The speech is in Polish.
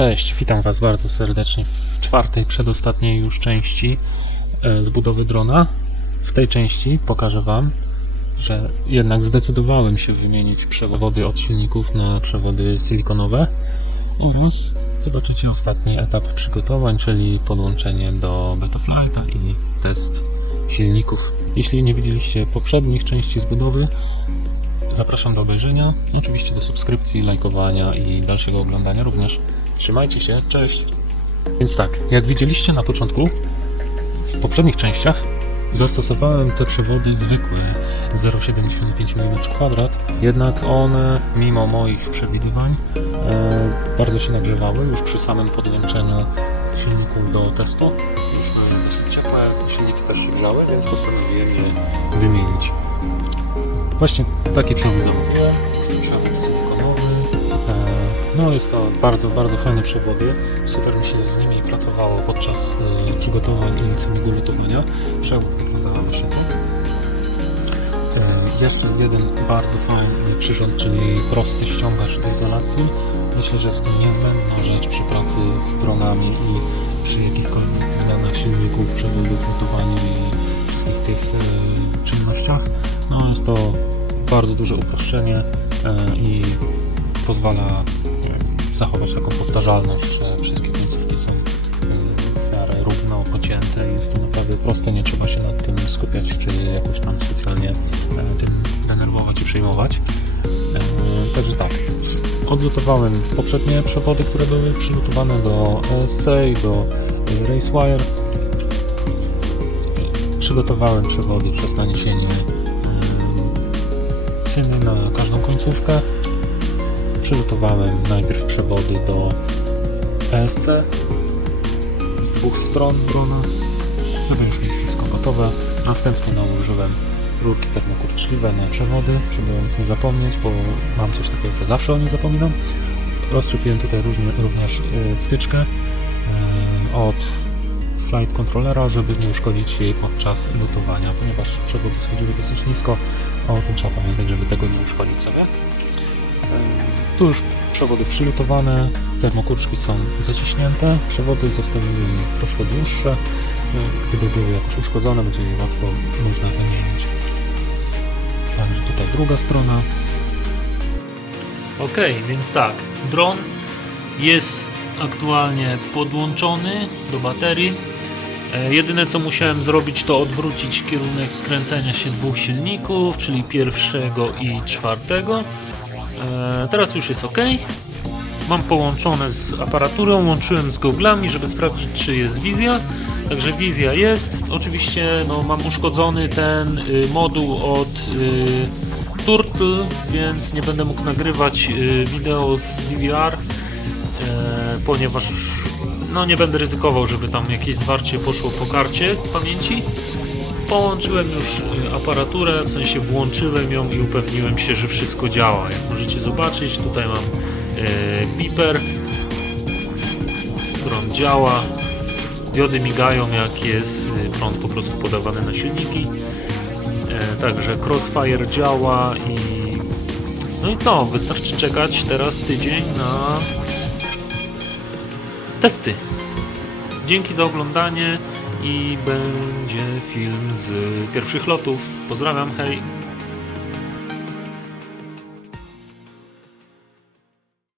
Cześć, witam Was bardzo serdecznie w czwartej, przedostatniej już części e, z budowy drona. W tej części pokażę Wam, że jednak zdecydowałem się wymienić przewody od silników na przewody silikonowe oraz zobaczycie ostatni etap przygotowań, czyli podłączenie do Betaflighta i test silników. Jeśli nie widzieliście poprzednich części z budowy, Zapraszam do obejrzenia, oczywiście do subskrypcji, lajkowania i dalszego oglądania również. Trzymajcie się, cześć! Więc tak, jak widzieliście na początku, w poprzednich częściach zastosowałem te przewody zwykłe 0,75 mm2, jednak one, mimo moich przewidywań, e, bardzo się nagrzewały już przy samym podłączeniu silników do testu. Już ciepłe, silniki też się grzały, więc postanowiłem je wymienić. Właśnie takie zamówiłem. No jest to bardzo, bardzo fajne przewody. Super mi się z nimi pracowało podczas e, przygotowań i samego lutowania. Przewód wyglądał właśnie tak. E, Jest tu jeden bardzo fajny przyrząd, czyli prosty ściągacz do izolacji. Myślę, że jest to niezbędna rzecz przy pracy z dronami i przy jakichkolwiek zmianach silników, przewodów, lutowaniu i, i tych e, czynnościach. No jest to bardzo duże uproszczenie e, i pozwala zachować taką powtarzalność, że wszystkie końcówki są e, w miarę równo pocięte. Jest to naprawdę proste, nie trzeba się nad tym skupiać, czy jakoś tam specjalnie e, tym denerwować i przejmować. E, Także tak, odlutowałem poprzednie przewody, które były przylutowane do ESC i do RaceWire. Przygotowałem przewody przez naniesienie na każdą końcówkę. Przygotowałem najpierw przewody do ESC z dwóch stron drona, żeby już mieć wszystko gotowe. Następnie nałożyłem rurki termokurczliwe na przewody, żeby o nich nie zapomnieć, bo mam coś takiego, że zawsze o nich zapominam. Rozszczepiłem tutaj również y, wtyczkę y, od flight controllera, żeby nie uszkodzić jej podczas lutowania, ponieważ przewody schodziły dosyć nisko, o tym trzeba pamiętać, żeby tego nie uszkodzić sobie. Tu już przewody przylutowane, termokurczki są zaciśnięte, przewody zostawiłem troszkę dłuższe, E, gdyby były jakoś uszkodzone, będzie je łatwo można wymienić. Także tutaj druga strona. Ok, więc tak, dron jest aktualnie podłączony do baterii. E, Jedyne co musiałem zrobić to odwrócić kierunek kręcenia się dwóch silników, czyli pierwszego i czwartego. E, Teraz już jest ok. Mam połączone z aparaturą, łączyłem z goglami, żeby sprawdzić czy jest wizja. Także wizja jest. Oczywiście no, mam uszkodzony ten y, moduł od y, Turtle, więc nie będę mógł nagrywać y, wideo z DVR, e, ponieważ no, nie będę ryzykował, żeby tam jakieś zwarcie poszło po karcie pamięci. Połączyłem już y, aparaturę, w sensie włączyłem ją i upewniłem się, że wszystko działa. Jak możecie zobaczyć, tutaj mam e, beeper, prąd działa, diody migają jak jest y, prąd po prostu podawany na silniki. E, Także Crossfire działa i no i co? Wystarczy czekać teraz tydzień na testy. Dzięki za oglądanie i będzie film z pierwszych lotów. Pozdrawiam, hej!